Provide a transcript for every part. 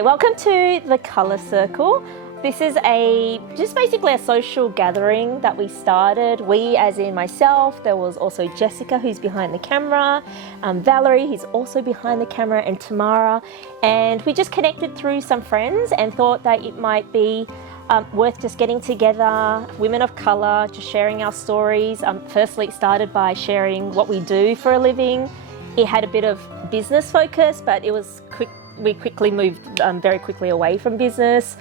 Welcome to the Colour Circle. This is just basically a social gathering that we started. We, as in myself, there was also Jessica, who's behind the camera, Valerie, who's also behind the camera, and Tamara. And we just connected through some friends and thought that it might be worth just getting together, women of colour, just sharing our stories. Firstly, it started by sharing what we do for a living. It had a bit of business focus, but it was quick. We quickly moved very quickly away from business,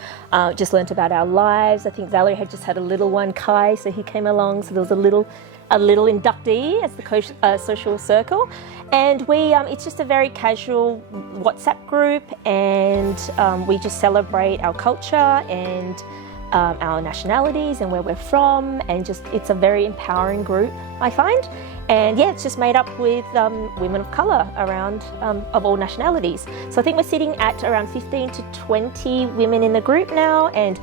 just learnt about our lives. I think Valerie had just had a little one, Kai, so he came along. So there was a little inductee as the social circle. And it's just a very casual WhatsApp group, and we just celebrate our culture and our nationalities and where we're from, and just it's a very empowering group, I find. And yeah, it's just made up with women of colour around of all nationalities. So I think we're sitting at around 15 to 20 women in the group now, and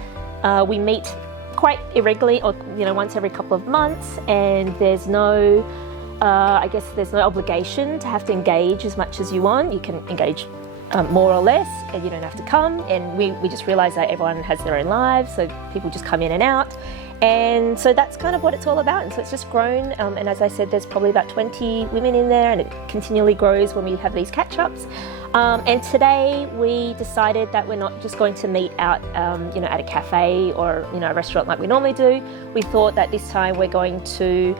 we meet quite irregularly, or once every couple of months. And there's no, there's no obligation to have to engage as much as you want. You can engage more or less, and you don't have to come. And we just realise that everyone has their own lives, so people just come in and out. And so that's kind of what it's all about. And so it's just grown. And as I said, there's probably about 20 women in there, and it continually grows when we have these catch-ups. And today we decided that we're not just going to meet out, at a cafe or, a restaurant like we normally do. We thought that this time we're going to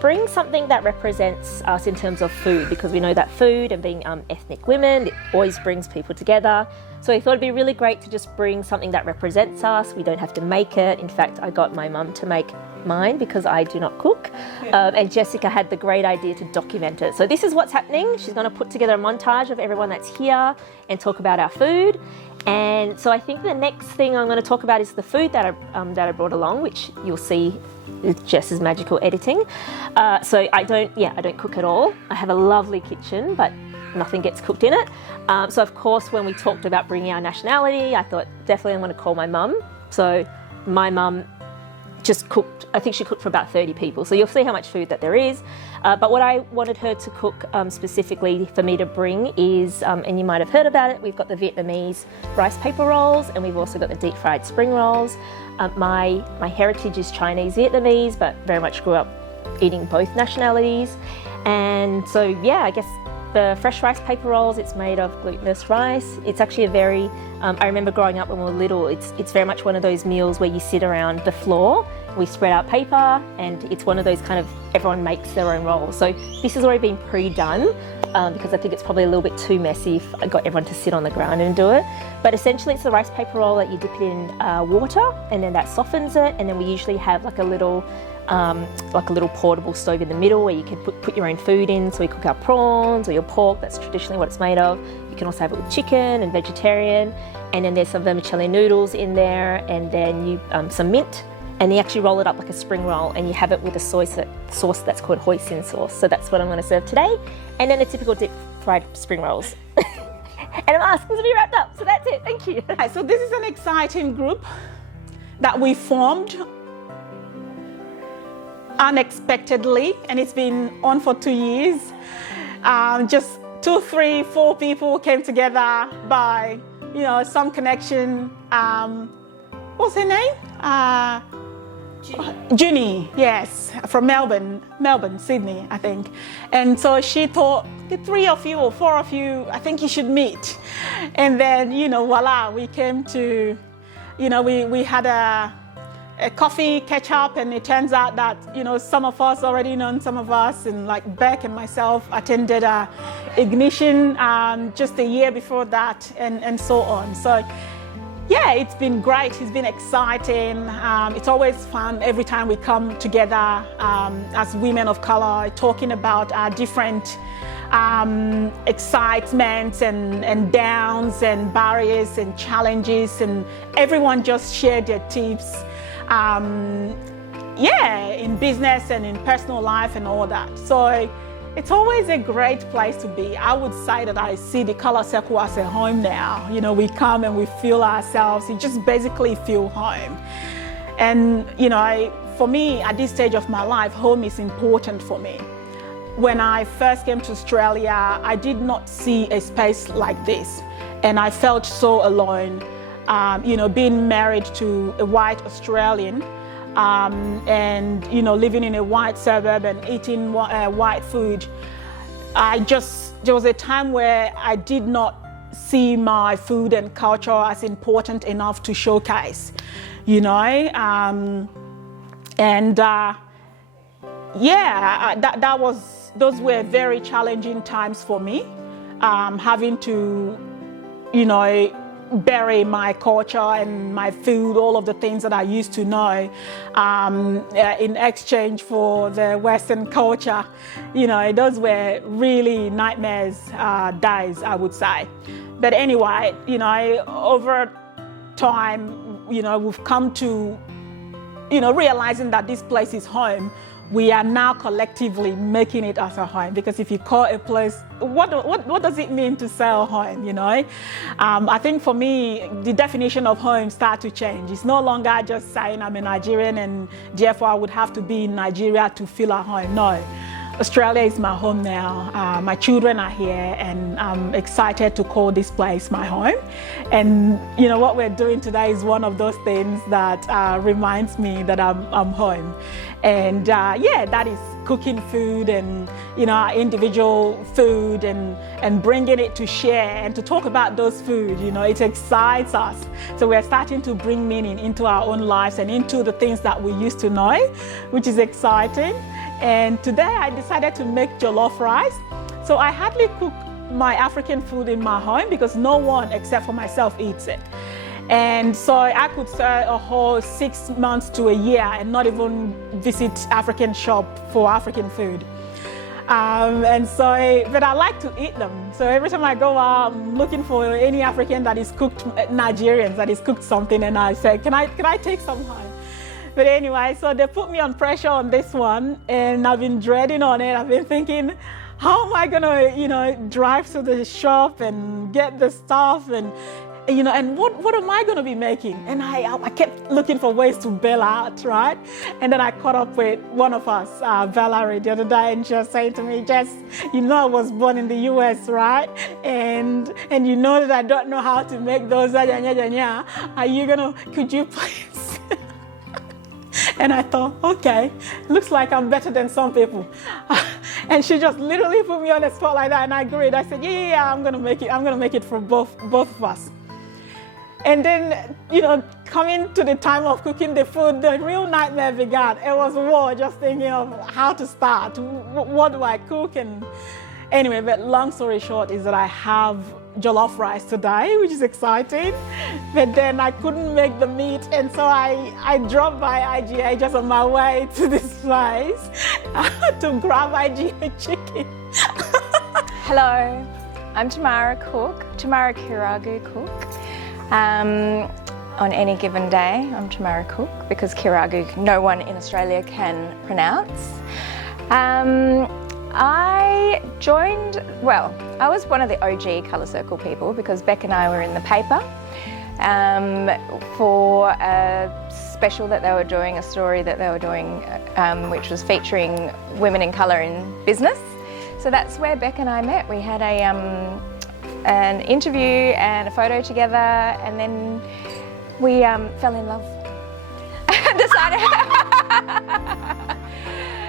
bring something that represents us in terms of food, because we know that food and being ethnic women, it always brings people together. So we thought it'd be really great to just bring something that represents us. We don't have to make it. In fact, I got my mum to make mine because I do not cook. And Jessica had the great idea to document it. So this is what's happening. She's going to put together a montage of everyone that's here and talk about our food. And so I think the next thing I'm going to talk about is the food that I brought along, which you'll see with Jess's magical editing. So I don't cook at all. I have a lovely kitchen, but nothing gets cooked in it. So of course, when we talked about bringing our nationality, I thought definitely I'm going to call my mum. So my mum just cooked, I think she cooked for about 30 people. So you'll see how much food that there is. But what I wanted her to cook specifically for me to bring is, and you might have heard about it, we've got the Vietnamese rice paper rolls, and we've also got the deep fried spring rolls. My heritage is Chinese Vietnamese, but very much grew up eating both nationalities. And so, yeah, I guess the fresh rice paper rolls, it's made of glutinous rice. It's actually a very, I remember growing up when we were little, it's very much one of those meals where you sit around the floor, we spread out paper, and it's one of those kind of, everyone makes their own rolls. So this has already been pre-done, because I think it's probably a little bit too messy if I got everyone to sit on the ground and do it. But essentially it's the rice paper roll that you dip it in water, and then that softens it, and then we usually have like a little portable stove in the middle where you can put your own food in. So we cook our prawns or your pork, that's traditionally what it's made of. You can also have it with chicken and vegetarian. And then there's some vermicelli noodles in there, and then some mint. And you actually roll it up like a spring roll, and you have it with a sauce that's called hoisin sauce. So that's what I'm going to serve today. And then the typical deep fried spring rolls. And I'm asking to be wrapped up. So that's it. Thank you. So this is an exciting group that we formed unexpectedly, and it's been on for 2 years. Just 2, 3, 4 people came together by, some connection. What's her name? Ginny, yes, from Melbourne, Sydney, I think. And so she thought, the 3 of you or 4 of you, I think you should meet. And then, voila, we came to, we had a coffee catch up, and it turns out that some of us already known some of us, and like Beck and myself attended Ignition just a year before that, and so on. So yeah, it's been great. It's been exciting. It's always fun every time we come together as women of color, talking about our different excitements and downs and barriers and challenges, and everyone just shared their tips. In business and in personal life and all that. So it's always a great place to be. I would say that I see the Colour Circle as a home now. We come and we feel ourselves. You just basically feel home. And, for me, at this stage of my life, home is important for me. When I first came to Australia, I did not see a space like this. and I felt so alone. Being married to a white Australian, and living in a white suburb and eating white food, there was a time where I did not see my food and culture as important enough to showcase, those were very challenging times for me, having to, bury my culture and my food, all of the things that I used to know, in exchange for the Western culture. Those were really nightmares days, I would say. But anyway, over time, we've come to, realizing that this place is home. We are now collectively making it as a home, because if you call a place, what does it mean to say a home, I think for me, the definition of home started to change. It's no longer just saying I'm a Nigerian and therefore I would have to be in Nigeria to feel at home. No. Australia is my home now. My children are here, and I'm excited to call this place my home. And what we're doing today is one of those things that reminds me that I'm home. And that is cooking food and our individual food and bringing it to share and to talk about those food. It excites us. So we're starting to bring meaning into our own lives and into the things that we used to know, which is exciting. And today I decided to make jollof rice. So I hardly cook my African food in my home because no one except for myself eats it. And so I could serve a whole 6 months to a year and not even visit African shop for African food. But I like to eat them. So every time I go out, I'm looking for any African that is cooked, Nigerians that is cooked something, and I say, can I take some home? But anyway, so they put me on pressure on this one, and I've been dreading on it. I've been thinking, how am I gonna, drive to the shop and get the stuff and what am I gonna be making? And I kept looking for ways to bail out, right? And then I caught up with one of us, Valerie, the other day, and she was saying to me, Jess, I was born in the US, right? And you know that I don't know how to make those, could you please? And I thought, okay, looks like I'm better than some people. And she just literally put me on the spot like that, and I agreed. I said, yeah, I'm gonna make it. I'm gonna make it for both of us. And then, coming to the time of cooking the food, the real nightmare began. It was war, just thinking of how to start. What do I cook? And anyway, but long story short is that I have jollof rice today, which is exciting. But then I couldn't make the meat, and so I dropped by IGA just on my way to this place to grab IGA chicken. Hello, I'm Tamara Cook, Tamara Kiragu Cook. On any given day, I'm Tamara Cook, because Kiragu no one in Australia can pronounce. I was one of the OG Colour Circle people, because Beck and I were in the paper for a special that they were doing, a story that they were doing, which was featuring women in colour in business. So that's where Beck and I met. We had an interview and a photo together, and then we fell in love. Decided,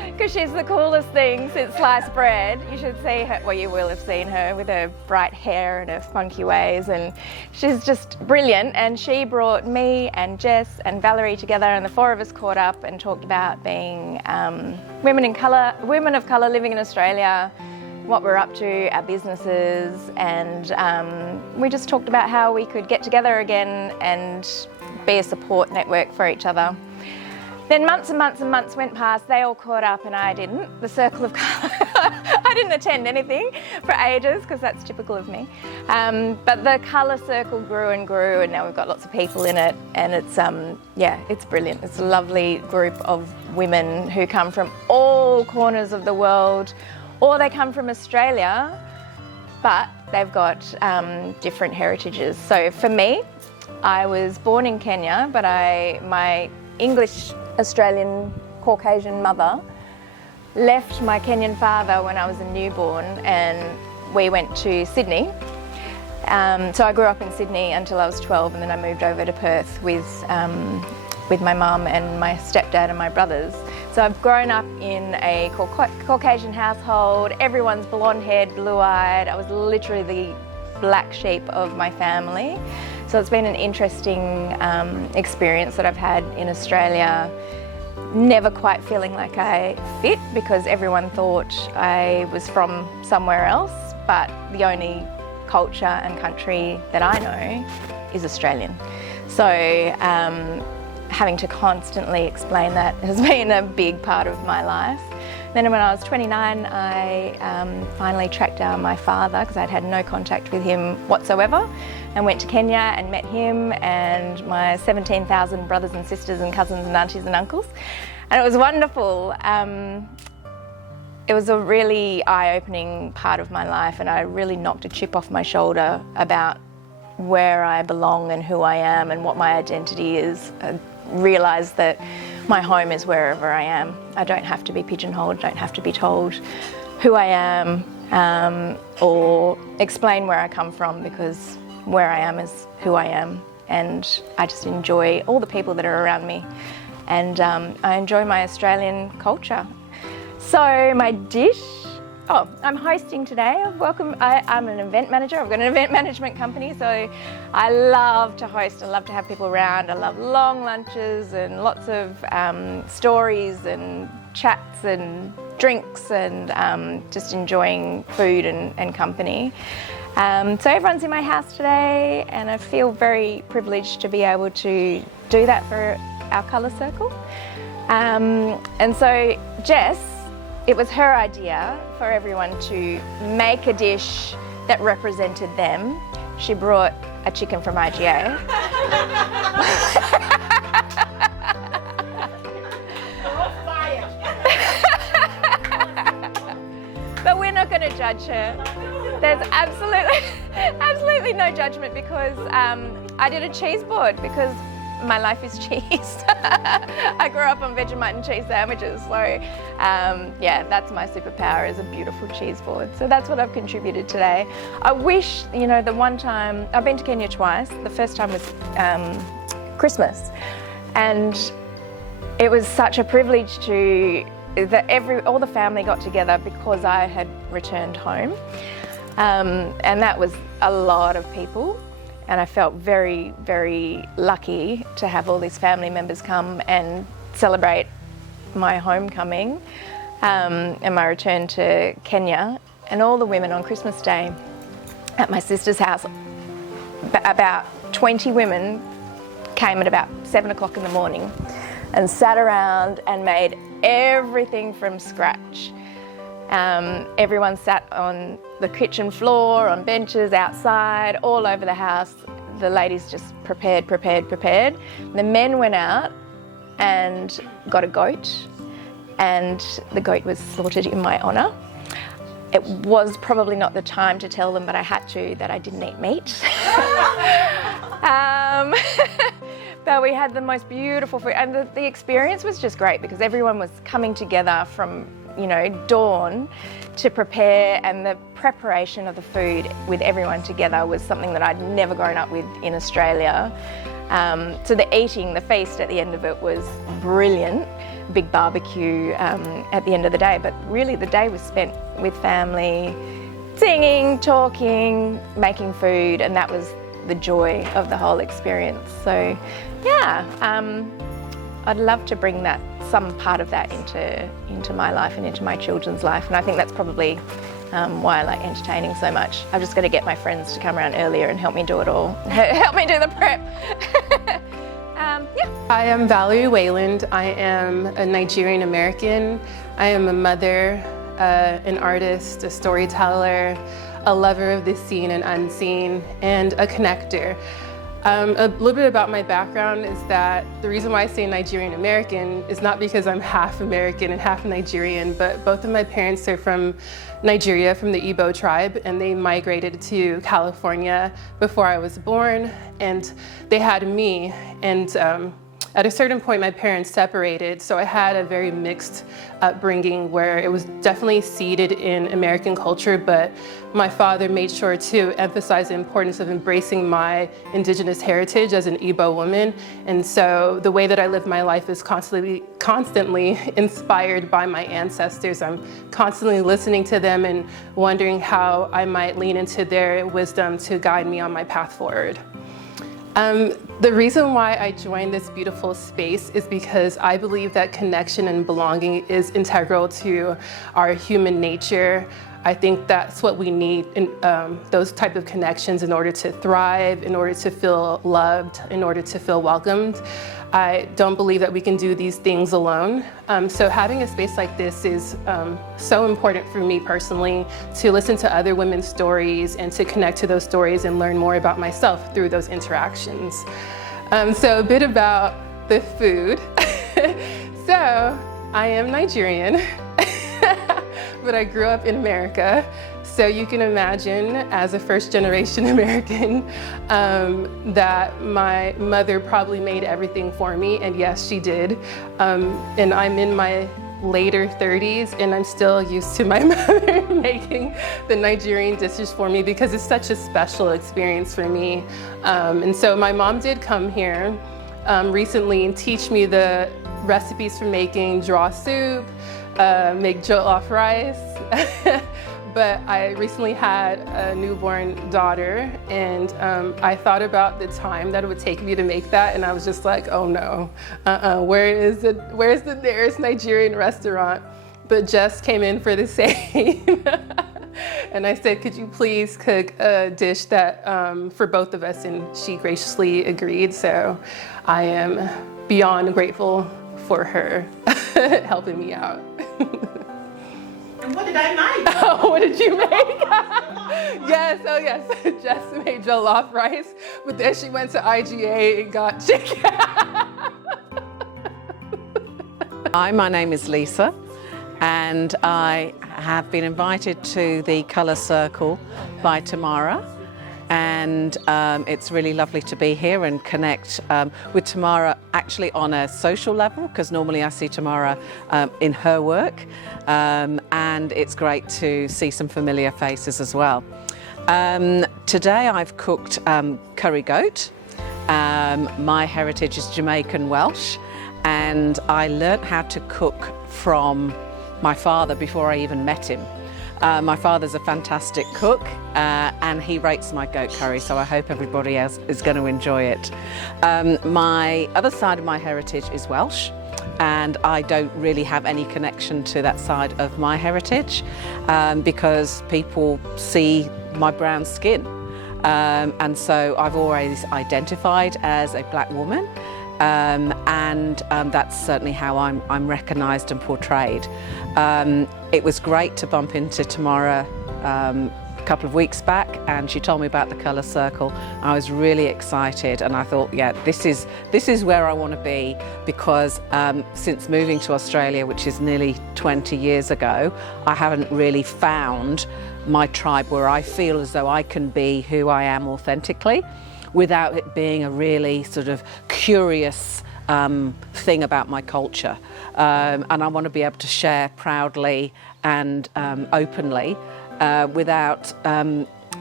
because she's the coolest thing since sliced bread. You should see her, well, you will have seen her with her bright hair and her funky ways, and she's just brilliant. And she brought me and Jess and Valerie together, and the four of us caught up and talked about being women of colour living in Australia, what we're up to, our businesses, and we just talked about how we could get together again and be a support network for each other. Then months and months and months went past. They all caught up and I didn't. The Circle of Colour, I didn't attend anything for ages, because that's typical of me. But the Colour Circle grew and grew, and now we've got lots of people in it, and it's it's brilliant. It's a lovely group of women who come from all corners of the world, or they come from Australia, but they've got different heritages. So for me, I was born in Kenya, but my English Australian Caucasian mother left my Kenyan father when I was a newborn, and we went to Sydney. So I grew up in Sydney until I was 12, and then I moved over to Perth with my mum and my stepdad and my brothers. So I've grown up in a Caucasian household. Everyone's blonde-haired, blue-eyed. I was literally the black sheep of my family. So it's been an interesting experience that I've had in Australia. Never quite feeling like I fit because everyone thought I was from somewhere else, but the only culture and country that I know is Australian. So having to constantly explain that has been a big part of my life. Then when I was 29, I finally tracked down my father because I'd had no contact with him whatsoever, and went to Kenya and met him and my 17,000 brothers and sisters and cousins and aunties and uncles. And it was wonderful. It was a really eye-opening part of my life, and I really knocked a chip off my shoulder about where I belong and who I am and what my identity is. I realised that my home is wherever I am. I don't have to be pigeonholed, I don't have to be told who I am or explain where I come from, because where I am is who I am, and I just enjoy all the people that are around me, and I enjoy my Australian culture. So my dish, I'm hosting today. I'm an event manager. I've got an event management company, so I love to host. I love to have people around. I love long lunches and lots of stories and chats and drinks and just enjoying food and company. So everyone's in my house today, and I feel very privileged to be able to do that for our colour circle. And so Jess, it was her idea for everyone to make a dish that represented them. She brought a chicken from IGA. But we're not going to judge her. There's absolutely no judgment, because I did a cheese board because my life is cheese. I grew up on Vegemite and cheese sandwiches, so yeah, that's my superpower, is a beautiful cheese board. So that's what I've contributed today. I wish, the one time, I've been to Kenya twice. The first time was Christmas, and it was such a privilege that all the family got together because I had returned home, and that was a lot of people. And I felt very, very lucky to have all these family members come and celebrate my homecoming and my return to Kenya. And all the women on Christmas Day at my sister's house, about 20 women came at about 7 o'clock in the morning and sat around and made everything from scratch. Everyone sat on the kitchen floor, on benches, outside, all over the house. The ladies just prepared. The men went out and got a goat, and the goat was slaughtered in my honour. It was probably not the time to tell them, but I had to, that I didn't eat meat. But we had the most beautiful food, and the experience was just great because everyone was coming together from dawn to prepare, and the preparation of the food with everyone together was something that I'd never grown up with in Australia. So the feast at the end of it was brilliant. Big barbecue at the end of the day, but really the day was spent with family, singing, talking, making food, and that was the joy of the whole experience. So yeah, I'd love to bring some part of that into my life and into my children's life, and I think that's probably why I like entertaining so much. I've just got to get my friends to come around earlier and help me do it all, help me do the prep. Yeah. I am Valerie Wayland. I am a Nigerian American. I am a mother, an artist, a storyteller, a lover of the seen and unseen, and a connector. A little bit about my background is that the reason why I say Nigerian American is not because I'm half American and half Nigerian, but both of my parents are from Nigeria, from the Igbo tribe, and they migrated to California before I was born, and they had me. And At a certain point, my parents separated, so I had a very mixed upbringing where it was definitely seeded in American culture, but my father made sure to emphasize the importance of embracing my indigenous heritage as an Igbo woman. And so the way that I live my life is constantly inspired by my ancestors. I'm constantly listening to them and wondering how I might lean into their wisdom to guide me on my path forward. The reason why I joined this beautiful space is because I believe that connection and belonging is integral to our human nature. I think that's what we need, in those type of connections, in order to thrive, in order to feel loved, in order to feel welcomed. I don't believe that we can do these things alone. So having a space like this is so important for me personally, to listen to other women's stories and to connect to those stories and learn more about myself through those interactions. So a bit about the food. So I am Nigerian, but I grew up in America. So you can imagine, as a first-generation American, that my mother probably made everything for me, and yes, she did. And I'm in my later 30s, and I'm still used to my mother making the Nigerian dishes for me because it's such a special experience for me. And so my mom did come here recently and teach me the recipes for making draw soup, make jollof rice. But I recently had a newborn daughter, and I thought about the time that it would take me to make that, and I was just like, oh no, where's the nearest Nigerian restaurant? But Jess came in for the same. And I said, could you please cook a dish that for both of us? And she graciously agreed. So I am beyond grateful for her helping me out. And what did I make? Oh, what did you make? Yes, oh yes, Jess made jollof rice, but then she went to IGA and got chicken. Hi, my name is Lisa, and I have been invited to the Colour Circle by Tamara, and it's really lovely to be here and connect with Tamara actually on a social level, because normally I see Tamara in her work, and it's great to see some familiar faces as well. Today I've cooked curry goat. My heritage is Jamaican Welsh, and I learnt how to cook from my father before I even met him. My father's a fantastic cook, and he rates my goat curry, so I hope everybody else is going to enjoy it. My other side of my heritage is Welsh, and I don't really have any connection to that side of my heritage because people see my brown skin. And so I've always identified as a black woman, and that's certainly how I'm recognised and portrayed. It was great to bump into Tamara a couple of weeks back, and she told me about the Colour Circle. I was really excited, and I thought, yeah, this is where I want to be, because since moving to Australia, which is nearly 20 years ago, I haven't really found my tribe where I feel as though I can be who I am authentically, without it being a really sort of curious thing about my culture. And I want to be able to share proudly and openly without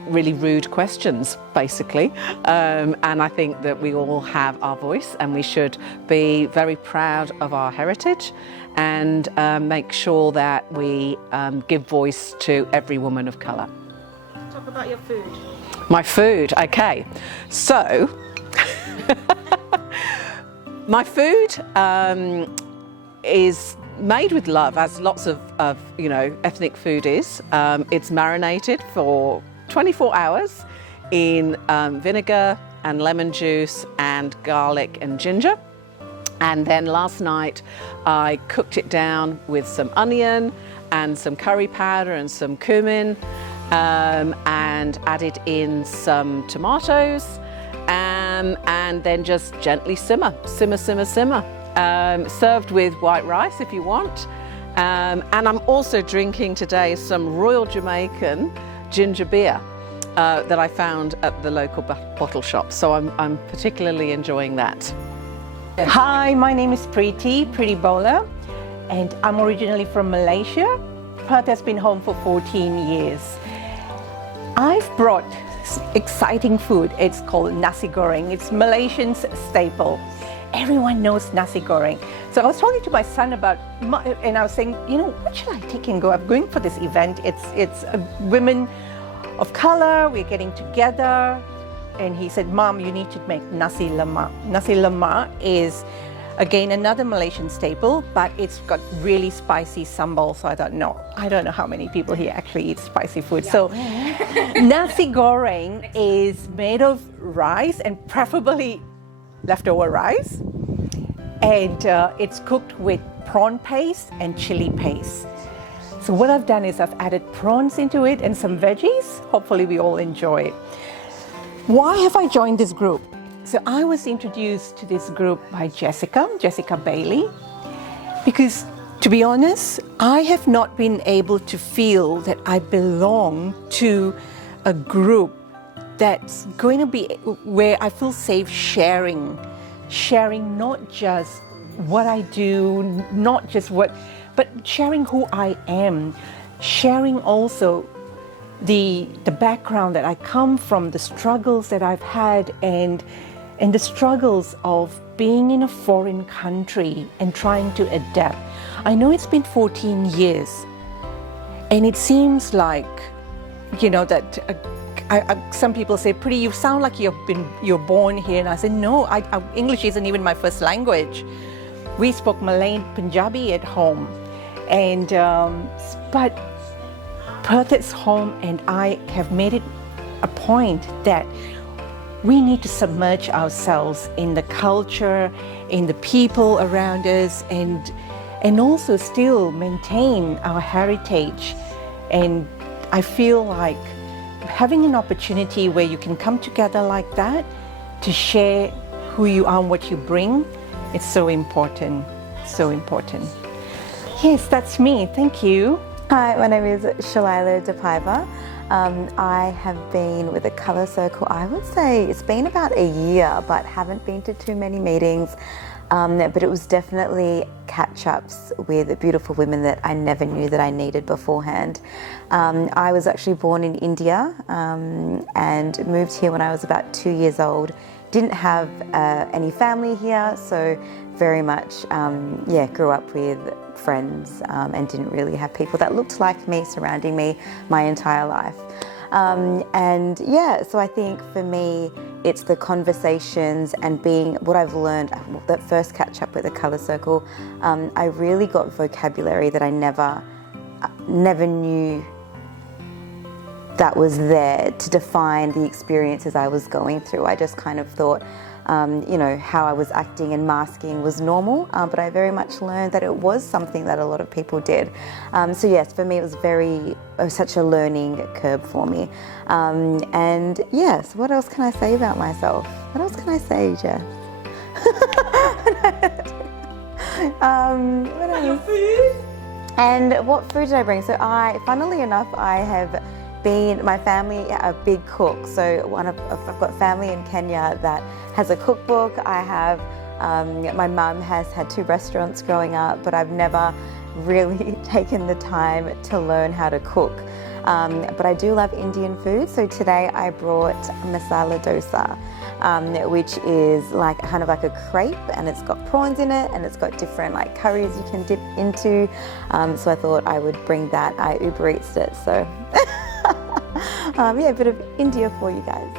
really rude questions, basically. And I think that we all have our voice, and we should be very proud of our heritage and make sure that we give voice to every woman of colour. Talk about your food. My food, okay. So, my food is made with love, as lots of ethnic food is. It's marinated for 24 hours in vinegar and lemon juice and garlic and ginger. And then last night I cooked it down with some onion and some curry powder and some cumin, and added in some tomatoes, and then just gently simmer. Served with white rice if you want. And I'm also drinking today some Royal Jamaican ginger beer that I found at the local bottle shop. So I'm particularly enjoying that. Hi, my name is Preeti Bola, and I'm originally from Malaysia. Perth has been home for 14 years. I've brought exciting food. It's called nasi goreng. It's Malaysian's staple. Everyone knows nasi goreng. So I was talking to my son about, and I was saying, you know, what should I take and go? I'm going for this event. It's women of color. We're getting together. And he said, Mom, you need to make nasi lemak. Nasi lemak is, again, another Malaysian staple, but it's got really spicy sambal. So I thought, no, I don't know how many people here actually eat spicy food. So nasi goreng is made of rice and preferably leftover rice. And it's cooked with prawn paste and chili paste. So what I've done is I've added prawns into it and some veggies. Hopefully we all enjoy it. Why have I joined this group? So I was introduced to this group by Jessica Bailey, because to be honest, I have not been able to feel that I belong to a group that's going to be where I feel safe sharing not just what I do, not just but sharing who I am, sharing also the background that I come from, the struggles that I've had, and the struggles of being in a foreign country and trying to adapt. I know it's been 14 years, and it seems like, you know, that some people say, Preeti, you sound like you're born here. And I said, no, English isn't even my first language. We spoke Malay and Punjabi at home, and but Perth is home, and I have made it a point that we need to submerge ourselves in the culture, in the people around us, and also still maintain our heritage. And I feel like having an opportunity where you can come together like that to share who you are and what you bring, it's so important, so important. Yes, that's me. Thank you. Hi, my name is Shalila Depaiva. I have been with the Colour Circle, I would say it's been about a year, but haven't been to too many meetings. But it was definitely catch-ups with beautiful women that I never knew that I needed beforehand. I was actually born in India and moved here when I was about 2 years old. Didn't have any family here, so very much grew up with friends and didn't really have people that looked like me surrounding me my entire life. So I think for me, it's the conversations and being what I've learned, that first catch up with the Colour Circle, I really got vocabulary that I never knew that was there to define the experiences I was going through. I just kind of thought, how I was acting and masking was normal, but I very much learned that it was something that a lot of people did. So yes, for me it was such a learning curve for me. And yes, what else can I say about myself? What else can I say, Jess? What else? And what food did I bring? So funnily enough, I have my family are big cooks. So I've got family in Kenya that has a cookbook. I have, my mum has had 2 restaurants growing up, but I've never really taken the time to learn how to cook. But I do love Indian food. So today I brought masala dosa, which is kind of like a crepe, and it's got prawns in it, and it's got different curries you can dip into. So I thought I would bring that. I Uber Eats'd it, so. A bit of India for you guys.